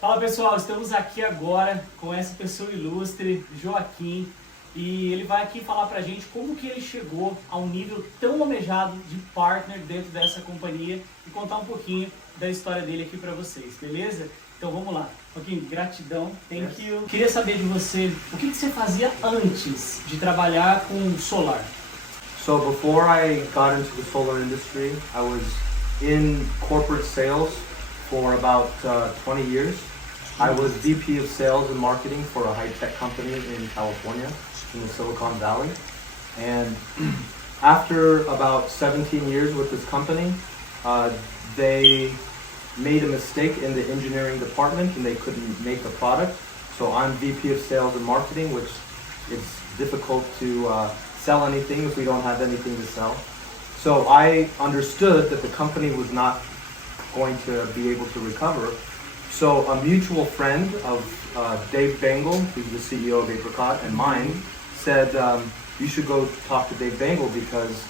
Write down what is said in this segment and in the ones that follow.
Fala pessoal, estamos aqui agora com essa pessoa ilustre, Joaquin, e ele vai aqui falar pra gente como que ele chegou a um nível tão almejado de partner dentro dessa companhia e contar um pouquinho da história dele aqui pra vocês, beleza? Então vamos lá. Joaquin, gratidão, thank you. Queria saber de você, o que você fazia antes de trabalhar com solar? So before I got into the solar industry, I was in corporate sales for about 20 years. I was VP of sales and marketing for a high-tech company in California, in the Silicon Valley. And after about 17 years with this company, they made a mistake in the engineering department and they couldn't make a product. So I'm VP of sales and marketing, which is difficult to sell anything if we don't have anything to sell. So I understood that the company was not going to be able to recover. So a mutual friend of Dave Bangle, who's the CEO of Apricot, and mine, said, you should go talk to Dave Bangle because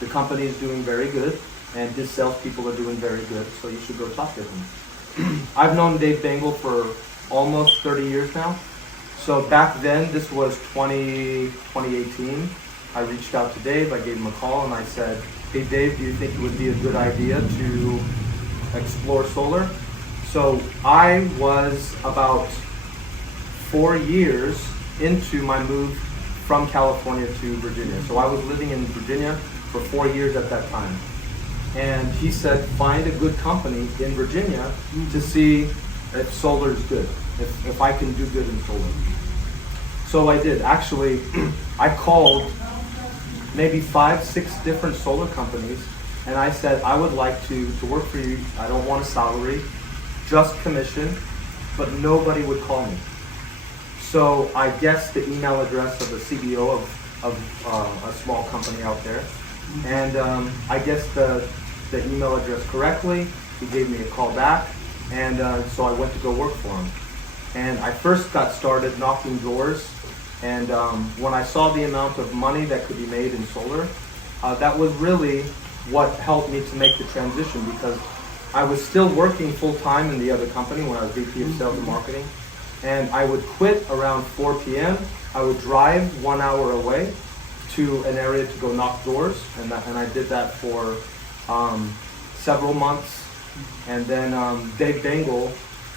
the company is doing very good and his salespeople are doing very good, so you should go talk to him. I've known Dave Bangle for almost 30 years now. So back then, this was 2018, I reached out to Dave, I gave him a call and I said, hey Dave, do you think it would be a good idea to explore solar? So I was about 4 years into my move from California to Virginia. So I was living in Virginia for 4 years at that time. And he said, find a good company in Virginia to see if solar is good, if I can do good in solar. So I did. Actually, I called maybe 5, 6 different solar companies and I said, I would like to work for you. I don't want a salary, just commission, but nobody would call me. So I guessed the email address of the CBO of a small company out there. And I guessed the email address correctly. He gave me a call back. And so I went to go work for him. And I first got started knocking doors. And when I saw the amount of money that could be made in solar, that was really what helped me to make the transition, because I was still working full-time in the other company when I was VP of sales and marketing. And I would quit around 4 p.m. I would drive 1 hour away to an area to go knock doors. And I did that for several months. And then Dave Bangle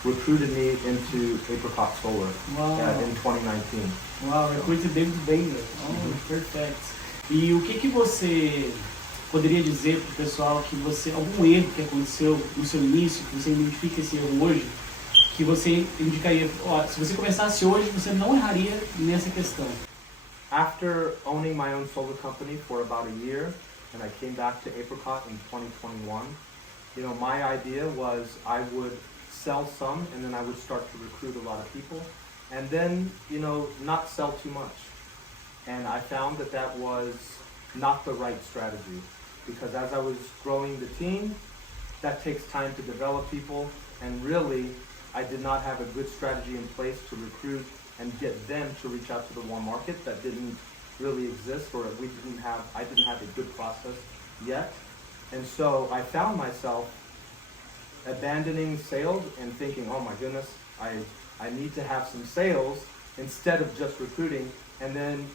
recruited me into Apricot Solar in 2019. Uau, recruited David Bangle. Oh, perfect. E o que você poderia dizer para o pessoal que você, algum erro que aconteceu no seu início, que você identifica esse erro hoje, que você indicaria, ó, se você começasse hoje, você não erraria nessa questão? After owning my own solar company for about a year, and I came back to Apricot in 2021, my idea was I would sell some and then I would start to recruit a lot of people and then, not sell too much. And I found that was not the right strategy, because as I was growing the team, that takes time to develop people, and really I did not have a good strategy in place to recruit and get them to reach out to the warm market. That didn't really exist, or I didn't have a good process yet. And so I found myself abandoning sales and thinking, oh my goodness, I need to have some sales instead of just recruiting. And then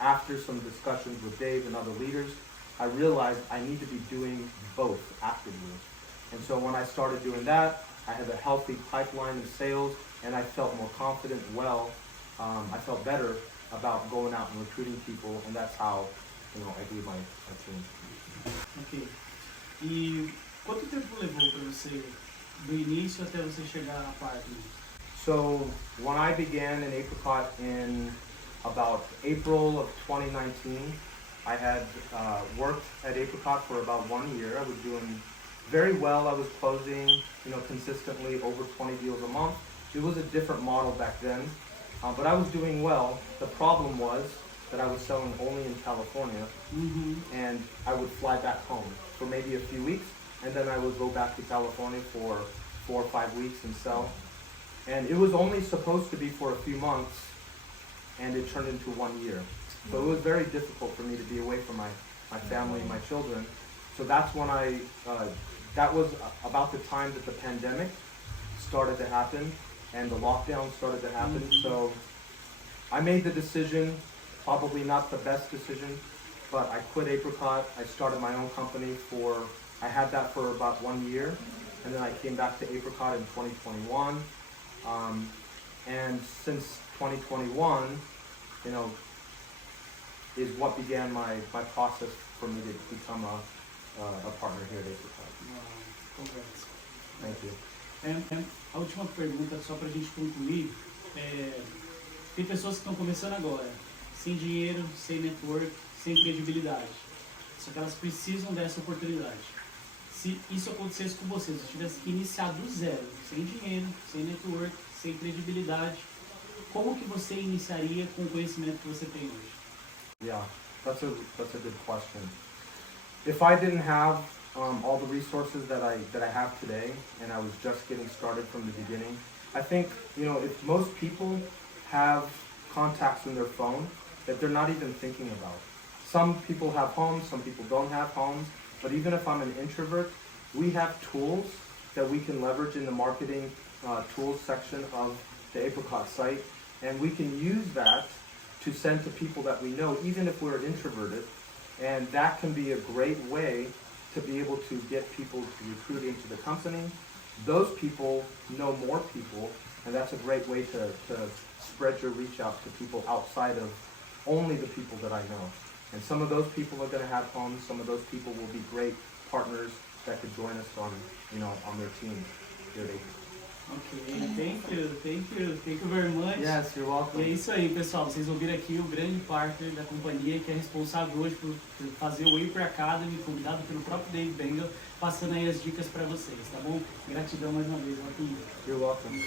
after some discussions with Dave and other leaders, I realized I need to be doing both actively. And so when I started doing that, I had a healthy pipeline of sales and I felt more confident. I felt better about going out and recruiting people, and that's how I grew my team. Ok. E quanto tempo levou para você, do início até você chegar à partner? So when I began in Apricot in about April of 2019, I had worked at Apricot for about 1 year. I was doing very well. I was closing, consistently over 20 deals a month. It was a different model back then, but I was doing well. The problem was that I was selling only in California, and I would fly back home for maybe a few weeks, and then I would go back to California for 4 or 5 weeks and sell. And it was only supposed to be for a few months, and it turned into 1 year. So it was very difficult for me to be away from my family and my children. So that's when that was about the time that the pandemic started to happen and the lockdown started to happen. So I made the decision, probably not the best decision, but I quit Apricot. I started my own company I had that for about 1 year, and then I came back to Apricot in 2021. And since 2021, is what began my process for me to become a partner here at Apricot. Conversa. Thank you. A última pergunta, só para a gente concluir, tem pessoas que estão começando agora, sem dinheiro, sem network, sem credibilidade, só que elas precisam dessa oportunidade. Se isso acontecesse com você, se você tivesse que iniciar do zero, sem dinheiro, sem network, sem credibilidade, como que você iniciaria com o conhecimento que você tem hoje? Yeah, that's a good question. If I didn't have all the resources that I have today, and I was just getting started from the beginning, I think if most people have contacts in their phone that they're not even thinking about. Some people have homes, some people don't have homes, but even if I'm an introvert, we have tools that we can leverage in the marketing tools section of the Apricot site, and we can use that to send to people that we know, even if we're introverted, and that can be a great way to be able to get people to recruit into the company. Those people know more people, and that's a great way to spread your reach out to people outside of only the people that I know. And some of those people are going to have homes. Some of those people will be great partners that could join us on their team here at Apricot. Ok, thank you very much. Yes, you're welcome. E é isso aí, pessoal. Vocês ouviram aqui o grande partner da companhia, que é responsável hoje por fazer o Apricot Academy, convidado pelo próprio Dave Bengal, passando aí as dicas para vocês, tá bom? Gratidão mais uma vez, Joaquin. You're welcome.